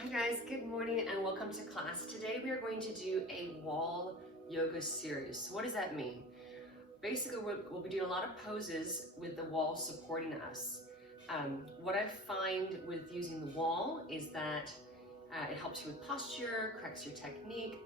Hi guys, good morning and welcome to class. Today we are going to do a wall yoga series. So what does that mean? Basically we'll be doing a lot of poses with the wall supporting us. What I find with using the wall is that it helps you with posture, corrects your technique.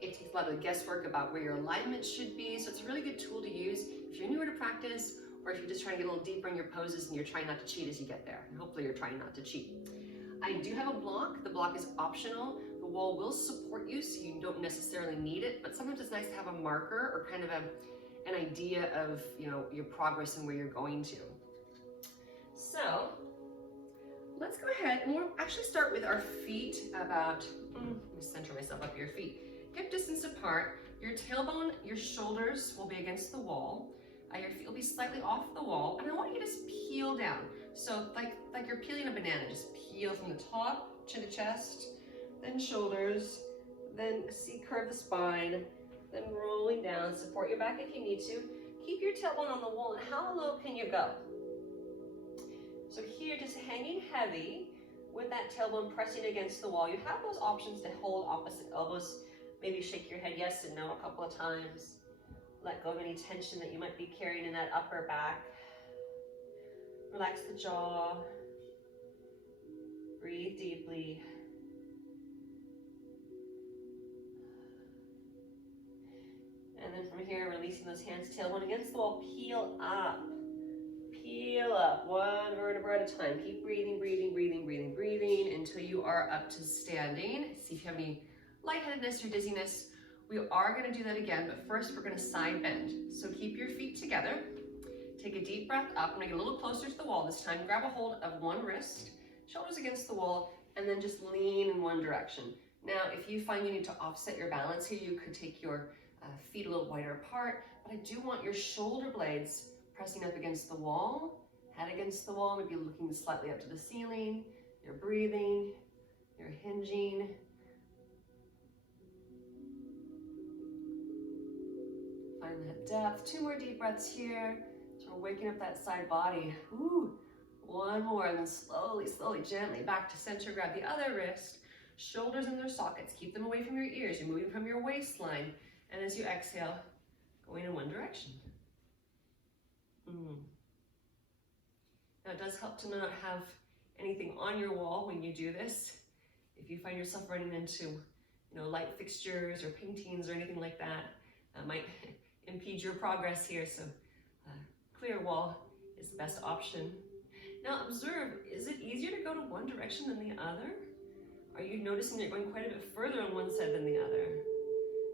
It takes a lot of the guesswork about where your alignment should be. So it's a really good tool to use if you're newer to practice or if you're just trying to get a little deeper in your poses and you're trying not to cheat as you get there. And hopefully you're trying not to cheat. I do have a block. The block is optional. The wall will support you, so you don't necessarily need it, but sometimes it's nice to have a marker or kind of an idea of, your progress and where you're going to. So let's go ahead and we'll actually start with our feet about, let me center myself up your feet. Hip distance apart. Your tailbone, your shoulders will be against the wall. Your feet will be slightly off the wall, and I want you to just peel down. So like you're peeling a banana, just peel from the top, chin to chest, then shoulders, then curve the spine, then rolling down. Support your back if you need to. Keep your tailbone on the wall, and how low can you go? So here, just hanging heavy with that tailbone pressing against the wall. You have those options to hold opposite elbows. Maybe shake your head yes and no a couple of times. Let go of any tension that you might be carrying in that upper back. Relax the jaw. Breathe deeply. And then from here, releasing those hands, tailbone against the wall, peel up. Peel up, one vertebra at a time. Keep breathing, breathing, breathing, breathing, breathing until you are up to standing. See if you have any lightheadedness or dizziness. We are going to do that again, but first we're going to side bend. So keep your feet together. Take a deep breath up. I'm going to get a little closer to the wall this time. Grab a hold of one wrist, shoulders against the wall, and then just lean in one direction. Now, if you find you need to offset your balance here, you could take your feet a little wider apart, but I do want your shoulder blades pressing up against the wall, head against the wall, maybe looking slightly up to the ceiling. You're breathing, you're hinging. Find that depth. 2 more deep breaths here. So we're waking up that side body. Ooh. 1 more, and then slowly, slowly, gently back to center. Grab the other wrist, shoulders in their sockets. Keep them away from your ears. You're moving from your waistline. And as you exhale, going in one direction. Now it does help to not have anything on your wall when you do this. If you find yourself running into, light fixtures or paintings or anything like that, might impede your progress here. So clear wall is the best option. Now observe, is it easier to go to one direction than the other? Are you noticing you're going quite a bit further on one side than the other?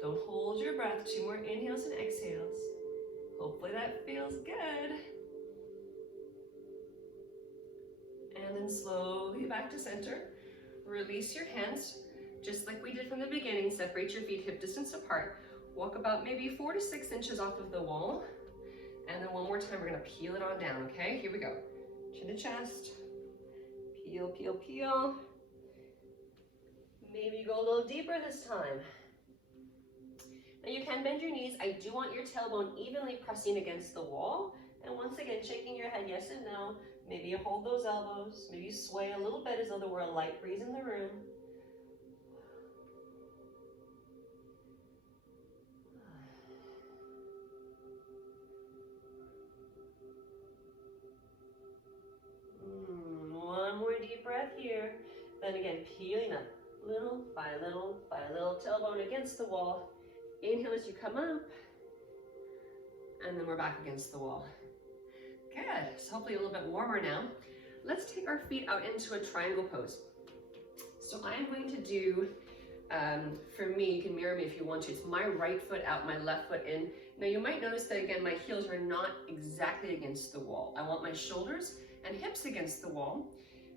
Don't hold your breath. 2 more inhales and exhales. Hopefully that feels good. And then slowly back to center. Release your hands, just like we did from the beginning. Separate your feet hip distance apart. Walk about maybe 4 to 6 inches off of the wall. And then one more time, we're gonna peel it on down, okay? Here we go. Chin to chest. Peel, peel, peel. Maybe go a little deeper this time. Now you can bend your knees. I do want your tailbone evenly pressing against the wall. And once again, shaking your head yes and no. Maybe you hold those elbows. Maybe you sway a little bit as though there were a light breeze in the room. One more deep breath here. Then again, peeling up little by little by little, tailbone against the wall. Inhale as you come up, and then we're back against the wall. Good, so hopefully a little bit warmer now. Let's take our feet out into a triangle pose. So I'm going to do, for me, you can mirror me if you want to, it's my right foot out, my left foot in. Now you might notice that again, my heels are not exactly against the wall. I want my shoulders and hips against the wall.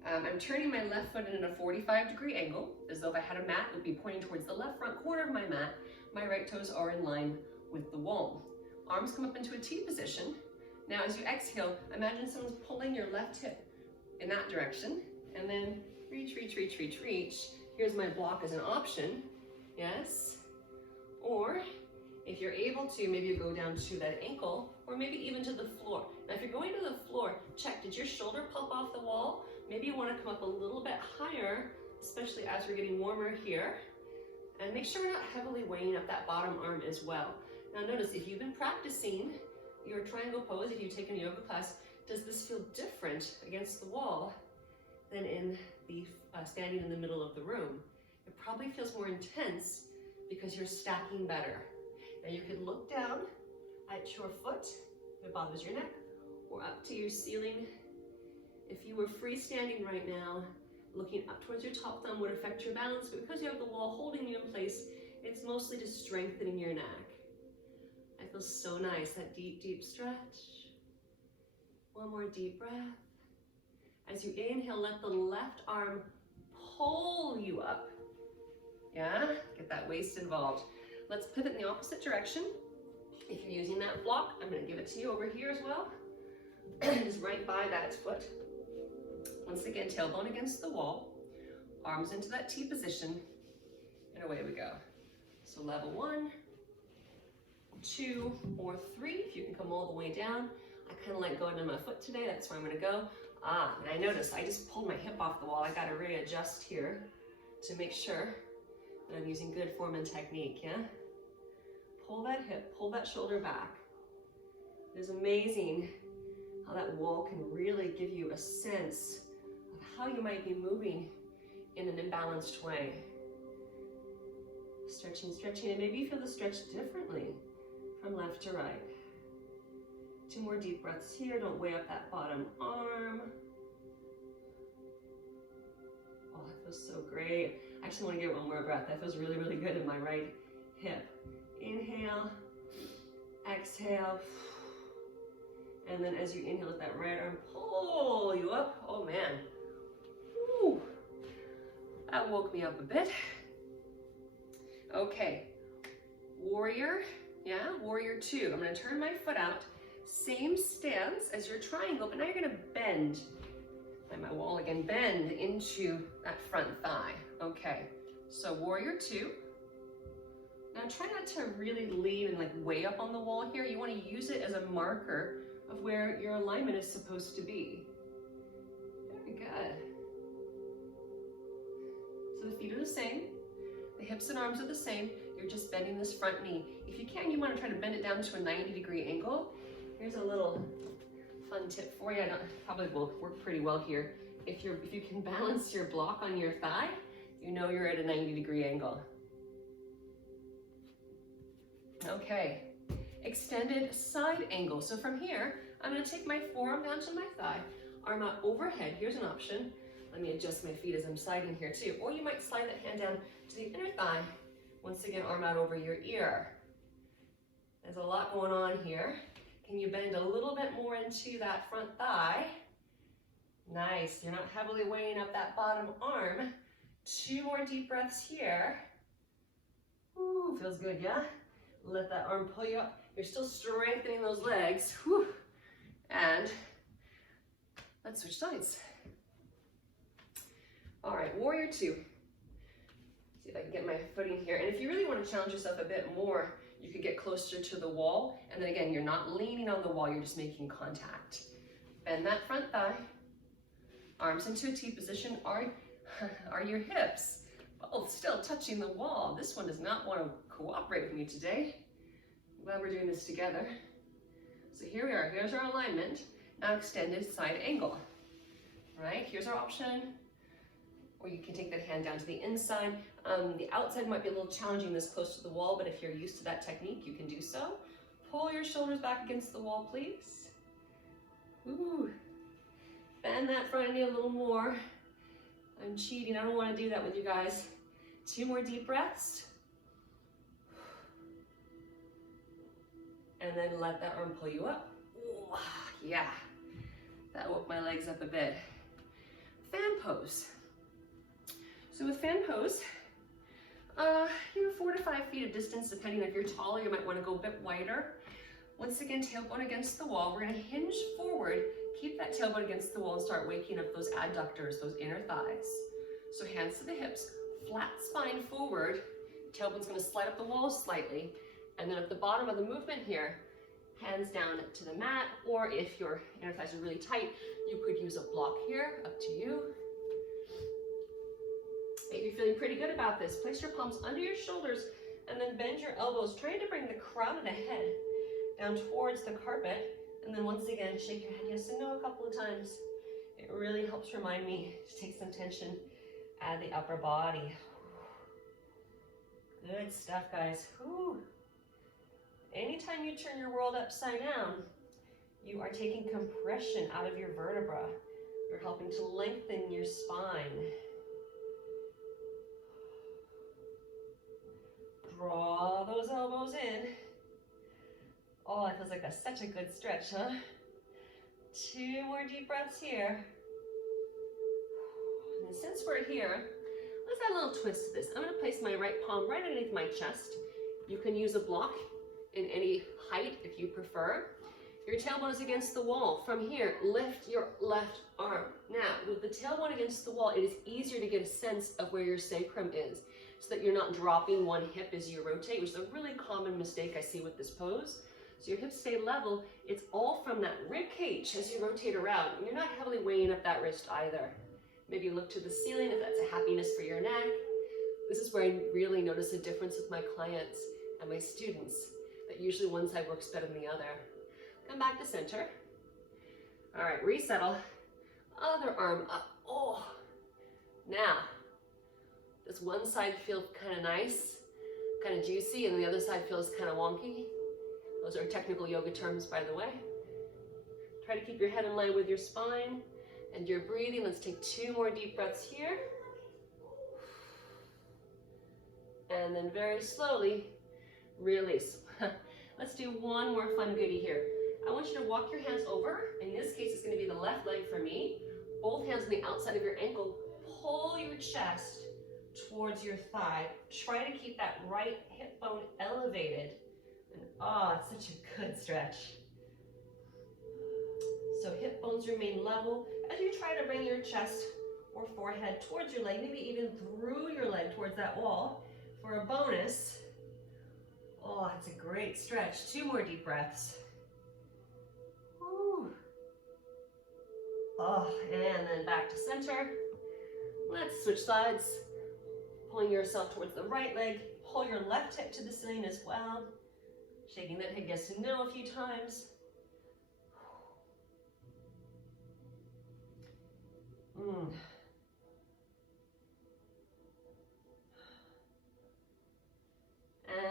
I'm turning my left foot in at a 45-degree angle, as though if I had a mat, it would be pointing towards the left front corner of my mat. My right toes are in line with the wall. Arms come up into a T position. Now as you exhale, imagine someone's pulling your left hip in that direction, and then reach, reach, reach, reach, reach. Here's my block as an option, yes? Or if you're able to, maybe you go down to that ankle, or maybe even to the floor. Now if you're going to the floor, check, did your shoulder pop off the wall? Maybe you want to come up a little bit higher especially as we're getting warmer here. And make sure we're not heavily weighing up that bottom arm as well. Now notice, if you've been practicing your triangle pose, if you've taken a yoga class, does this feel different against the wall than in the standing in the middle of the room? It probably feels more intense because you're stacking better. Now you can look down at your foot if it bothers your neck, or up to your ceiling. If you were freestanding right now, looking up towards your top thumb would affect your balance, but because you have the wall holding you in place, it's mostly just strengthening your neck. That feels so nice, that deep, deep stretch. One more deep breath. As you inhale, let the left arm pull you up. Yeah, get that waist involved. Let's pivot in the opposite direction. If you're using that block, I'm gonna give it to you over here as well. Just right by that foot. Once again, tailbone against the wall, arms into that T position, and away we go. So level 1, 2, or 3, if you can come all the way down. I kind of let go into my foot today, that's where I'm gonna go. And I noticed I just pulled my hip off the wall. I gotta readjust here to make sure that I'm using good form and technique, yeah? Pull that hip, pull that shoulder back. It is amazing how that wall can really give you a sense of how you might be moving in an imbalanced way. Stretching, stretching, and maybe you feel the stretch differently from left to right. 2 more deep breaths here. Don't weigh up that bottom arm. Oh, that feels so great. I actually want to get one more breath. That feels really, really good in my right hip. Inhale, exhale. And then as you inhale, let that right arm pull you up. Oh man. Woo. That woke me up a bit. Okay. Warrior. Yeah, warrior 2. I'm going to turn my foot out. Same stance as your triangle, but now you're going to bend. And my wall again, bend into that front thigh. Okay. So warrior 2. Now try not to really lean and like way up on the wall here. You want to use it as a marker of where your alignment is supposed to be. Very good. So the feet are the same. The hips and arms are the same. You're just bending this front knee. If you can, you want to try to bend it down to a 90-degree angle. Here's a little fun tip for you. I don't, probably will work pretty well here. If you can balance your block on your thigh, you know you're at a 90-degree angle. Okay, extended side angle. So from here, I'm going to take my forearm down to my thigh, arm out overhead. Here's an option. Let me adjust my feet as I'm sliding here too. Or you might slide that hand down to the inner thigh. Once again, arm out over your ear. There's a lot going on here. Can you bend a little bit more into that front thigh? Nice. You're not heavily weighing up that bottom arm. 2 more deep breaths here. Ooh, feels good, yeah? Let that arm pull you up. You're still strengthening those legs. Whew. And let's switch sides. All right, warrior 2. See if I can get my footing here. And if you really want to challenge yourself a bit more, you could get closer to the wall. And then again, you're not leaning on the wall, you're just making contact. Bend that front thigh. Arms into a T position. Are your hips both still touching the wall? This one does not want to cooperate with me today. I'm glad we're doing this together. So here we are. Here's our alignment. Now extended side angle. All right, here's our option. Or you can take that hand down to the inside. The outside might be a little challenging this close to the wall, but if you're used to that technique, you can do so. Pull your shoulders back against the wall, please. Ooh. Bend that front knee a little more. I'm cheating. I don't want to do that with you guys. 2 more deep breaths. And then let that arm pull you up. Ooh, yeah, that woke my legs up a bit. Fan pose. So with fan pose, 4 to 5 feet of distance, depending if you're taller, you might want to go a bit wider. Once again, tailbone against the wall. We're going to hinge forward, keep that tailbone against the wall, and start waking up those adductors, those inner thighs. So hands to the hips, flat spine forward. Tailbone's going to slide up the wall slightly. And then at the bottom of the movement here, hands down to the mat, or if your inner thighs are really tight, you could use a block here, up to you. you're feeling pretty good about this, place your palms under your shoulders and then bend your elbows, trying to bring the crown of the head down towards the carpet. And then once again, shake your head yes and no a couple of times. It really helps remind me to take some tension out of the upper body. Good stuff, guys. Whew. Anytime you turn your world upside down, you are taking compression out of your vertebra. You're helping to lengthen your spine. Draw those elbows in. Oh, it feels like that's such a good stretch, huh? 2 more deep breaths here. And since we're here, let's add a little twist to this. I'm going to place my right palm right underneath my chest. You can use a block in any height if you prefer. Your tailbone is against the wall. From here, lift your left arm. Now, with the tailbone against the wall, it is easier to get a sense of where your sacrum is so that you're not dropping one hip as you rotate, which is a really common mistake I see with this pose. So your hips stay level. It's all from that rib cage as you rotate around. And you're not heavily weighing up that wrist either. Maybe look to the ceiling if that's a happiness for your neck. This is where I really notice a difference with my clients and my students, that usually one side works better than the other. Come back to center. All right, resettle. Other arm up. Oh, now, does one side feel kind of nice, kind of juicy, and the other side feels kind of wonky? Those are technical yoga terms, by the way. Try to keep your head in line with your spine and your breathing. Let's take 2 more deep breaths here. And then very slowly, release. Let's do one more fun goodie here. I want you to walk your hands over. In this case, it's going to be the left leg for me. Both hands on the outside of your ankle. Pull your chest towards your thigh. Try to keep that right hip bone elevated. And oh, it's such a good stretch. So hip bones remain level as you try to bring your chest or forehead towards your leg, maybe even through your leg towards that wall for a bonus. Oh, it's a great stretch. 2 more deep breaths. Whew. Oh, and then back to center. Let's switch sides. Pulling yourself towards the right leg. Pull your left hip to the ceiling as well. Shaking that head yes and no a few times.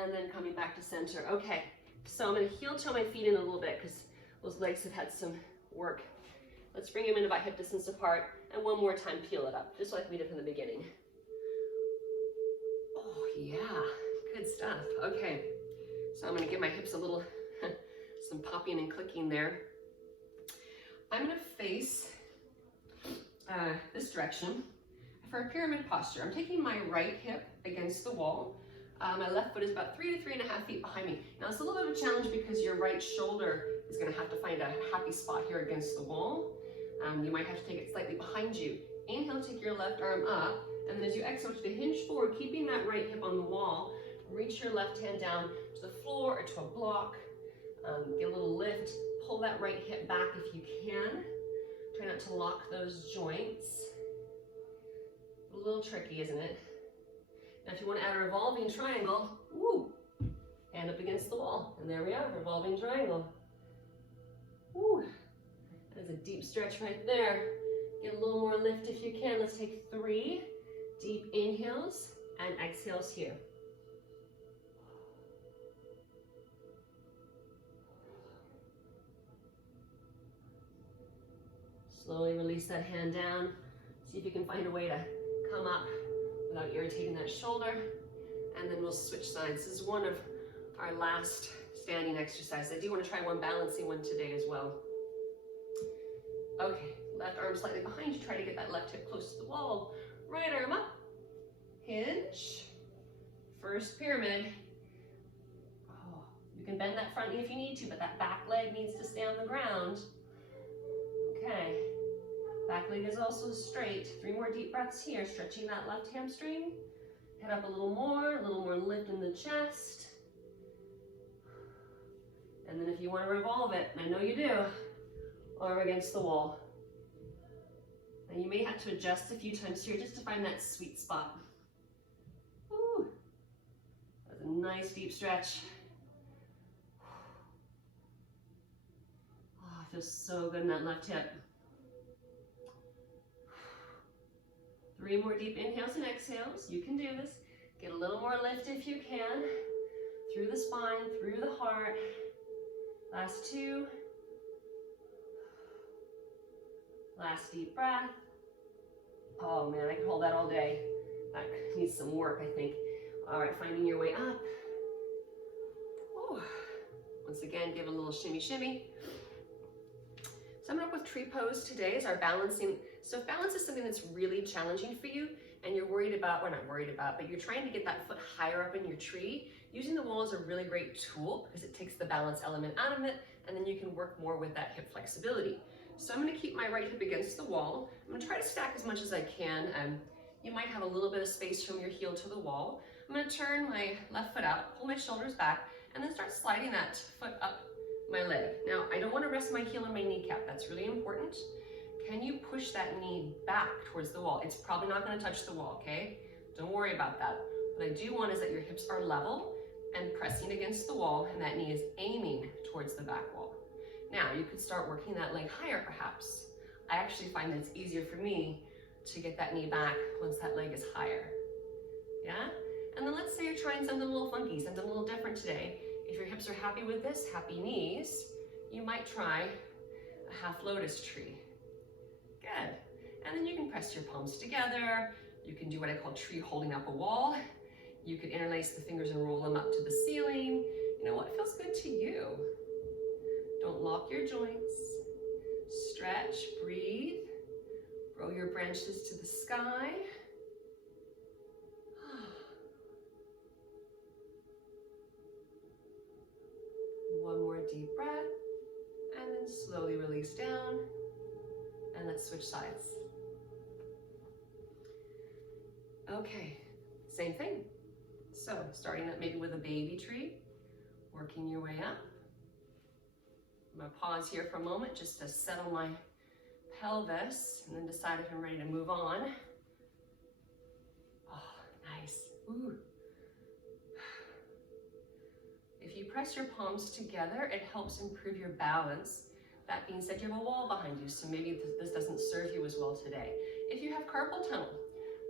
And then coming back to center. Okay, so I'm going to heel toe my feet in a little bit because those legs have had some work. Let's bring them in about hip distance apart, and one more time peel it up, just like we did from the beginning. Oh yeah, good stuff. Okay, so I'm going to give my hips a little, some popping and clicking there. I'm going to face this direction for a pyramid posture. I'm taking my right hip against the wall. My left foot is about 3 to 3.5 feet behind me. Now it's a little bit of a challenge because your right shoulder is going to have to find a happy spot here against the wall. You might have to take it slightly behind you. Inhale, take your left arm up, and then as you exhale to the hinge forward, keeping that right hip on the wall, reach your left hand down to the floor or to a block. Get a little lift, pull that right hip back if you can. Try not to lock those joints. A little tricky, isn't it? Now if you want to add a revolving triangle, woo, hand up against the wall. And there we are, revolving triangle. Woo, that is a deep stretch right there. Get a little more lift if you can. Let's take 3 deep inhales and exhales here. Slowly release that hand down. See if you can find a way to come up without irritating that shoulder. And then we'll switch sides. This is one of our last standing exercises. I do want to try one balancing one today as well. Okay, left arm slightly behind you. Try to get that left hip close to the wall. Right arm up. Hinge. First pyramid. Oh, you can bend that front knee if you need to, but that back leg needs to stay on the ground. Okay. Back leg is also straight. 3 more deep breaths here, stretching that left hamstring. Head up a little more lift in the chest. And then if you want to revolve it, and I know you do, arm against the wall. And you may have to adjust a few times here just to find that sweet spot. a nice deep stretch. Oh, it feels so good in that left hip. 3 more deep inhales and exhales. You can do this. Get a little more lift if you can. Through the spine, through the heart. Last 2. Last deep breath. Oh man, I can hold that all day. That needs some work, I think. All right, finding your way up. Ooh. Once again, give a little shimmy, shimmy. So I'm up with tree pose today as our balancing. So if balance is something that's really challenging for you and you're worried about, well, not worried about, but you're trying to get that foot higher up in your tree, using the wall is a really great tool because it takes the balance element out of it, and then you can work more with that hip flexibility. So I'm going to keep my right hip against the wall. I'm going to try to stack as much as I can. You might have a little bit of space from your heel to the wall. I'm going to turn my left foot out, pull my shoulders back, and then start sliding that foot up my leg. Now, I don't want to rest my heel on my kneecap. That's really important. Can you push that knee back towards the wall? It's probably not going to touch the wall, okay? Don't worry about that. What I do want is that your hips are level and pressing against the wall, and that knee is aiming towards the back wall. Now, you could start working that leg higher, perhaps. I actually find that it's easier for me to get that knee back once that leg is higher. Yeah? And then let's say you're trying something a little funky, something a little different today. If your hips are happy with this, happy knees, you might try a half lotus tree. Good. And then you can press your palms together. You can do what I call tree holding up a wall. You could interlace the fingers and roll them up to the ceiling. You know, what feels good to you? Don't lock your joints. Stretch, breathe. Grow your branches to the sky. One more deep breath, and then slowly release down, and let's switch sides. Okay, same thing. So starting up maybe with a baby tree, working your way up. I'm gonna pause here for a moment just to settle my pelvis and then decide if I'm ready to move on. Oh, nice. Ooh. If you press your palms together, it helps improve your balance. That being said, you have a wall behind you, so maybe this doesn't serve you as well today. If you have carpal tunnel,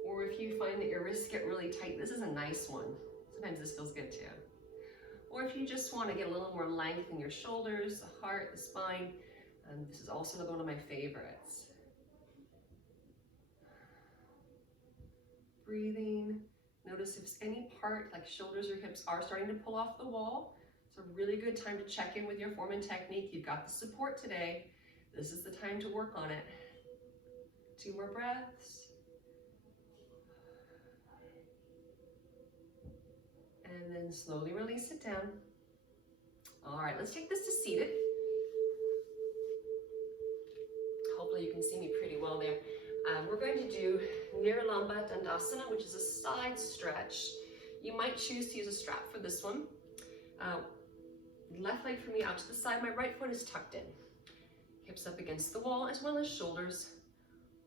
or if you find that your wrists get really tight, this is a nice one. Sometimes this feels good too. Or if you just want to get a little more length in your shoulders, the heart, the spine, this is also another one of my favorites. Breathing. Notice if any part, like shoulders or hips, are starting to pull off the wall. It's a really good time to check in with your form and technique. You've got the support today. This is the time to work on it. 2 more breaths. And then slowly release it down. All right, let's take this to seated. Hopefully you can see me pretty well there. We're going to do Nirlamba Dandasana, which is a side stretch. You might choose to use a strap for this one. Left leg for me out to the side, my right foot is tucked in. Hips up against the wall, as well as shoulders,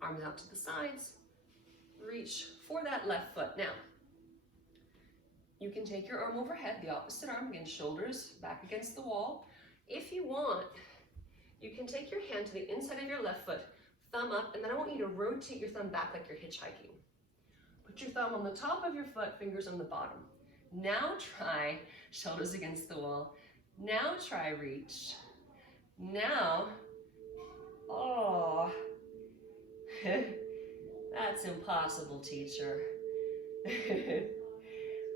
arms out to the sides. Reach for that left foot. Now, you can take your arm overhead, the opposite arm, again, shoulders back against the wall. If you want, you can take your hand to the inside of your left foot, thumb up, and then I want you to rotate your thumb back like you're hitchhiking. Put your thumb on the top of your foot, fingers on the bottom. Now try shoulders against the wall. Now try reach. Now, oh, that's impossible, teacher.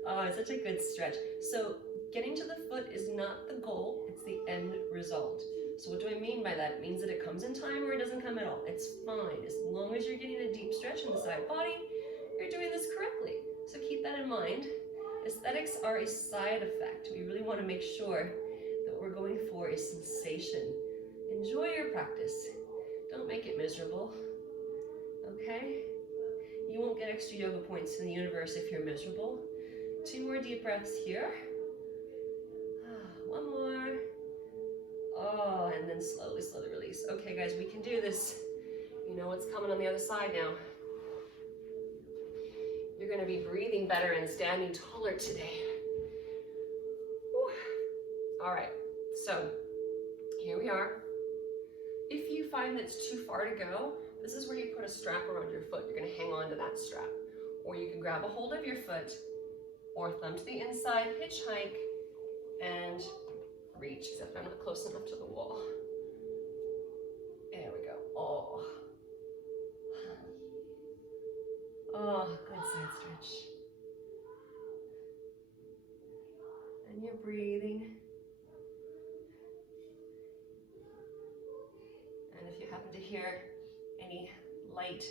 Oh, it's such a good stretch. So getting to the foot is not the goal, it's the end result. So what do I mean by that? It means that it comes in time or it doesn't come at all. It's fine. As long as you're getting a deep stretch in the side body, you're doing this correctly. So keep that in mind. Aesthetics are a side effect. We really want to make sure that what we're going for is sensation. Enjoy your practice. Don't make it miserable, okay? You won't get extra yoga points in the universe if you're miserable. 2 more deep breaths here. 1 more. Oh, and then slowly, slowly release. Okay, guys, we can do this. You know what's coming on the other side now. You're going to be breathing better and standing taller today. All right, so here we are. If you find that it's too far to go, this is where you put a strap around your foot. You're gonna hang on to that strap. Or you can grab a hold of your foot or thumb to the inside, hitchhike, and reach, except I'm not close enough to the wall. There we go. Oh. Oh, good side stretch. And you're breathing. And if you happen to hear any light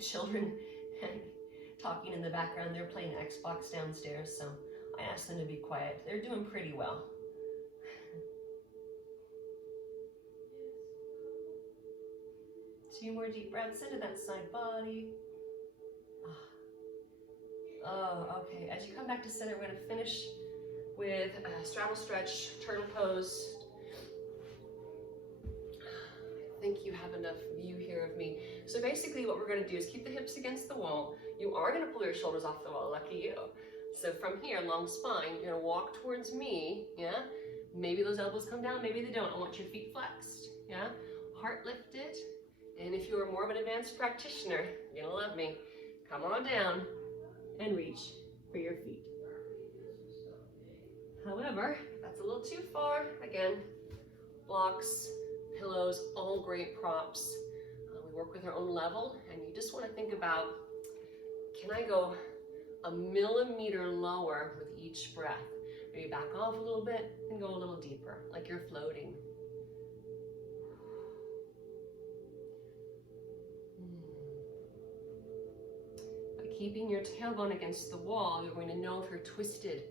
children talking in the background, they're playing Xbox downstairs, so I asked them to be quiet. They're doing pretty well. 2 more deep breaths into that side body. Oh, okay. As you come back to center, we're going to finish with a straddle stretch, turtle pose. I think you have enough view here of me. So basically what we're going to do is keep the hips against the wall. You are going to pull your shoulders off the wall, lucky you. So from here, long spine, you're going to walk towards me, yeah? Maybe those elbows come down, maybe they don't. I want your feet flexed, yeah? Heart lifted. And if you're more of an advanced practitioner, you're going to love me. Come on down and reach for your feet. However, if that's a little too far, again, blocks, pillows, all great props. We work with our own level, and you just want to think about, can I go a millimeter lower with each breath? Maybe back off a little bit and go a little deeper, like you're floating. By keeping your tailbone against the wall, you're going to know if you're twisted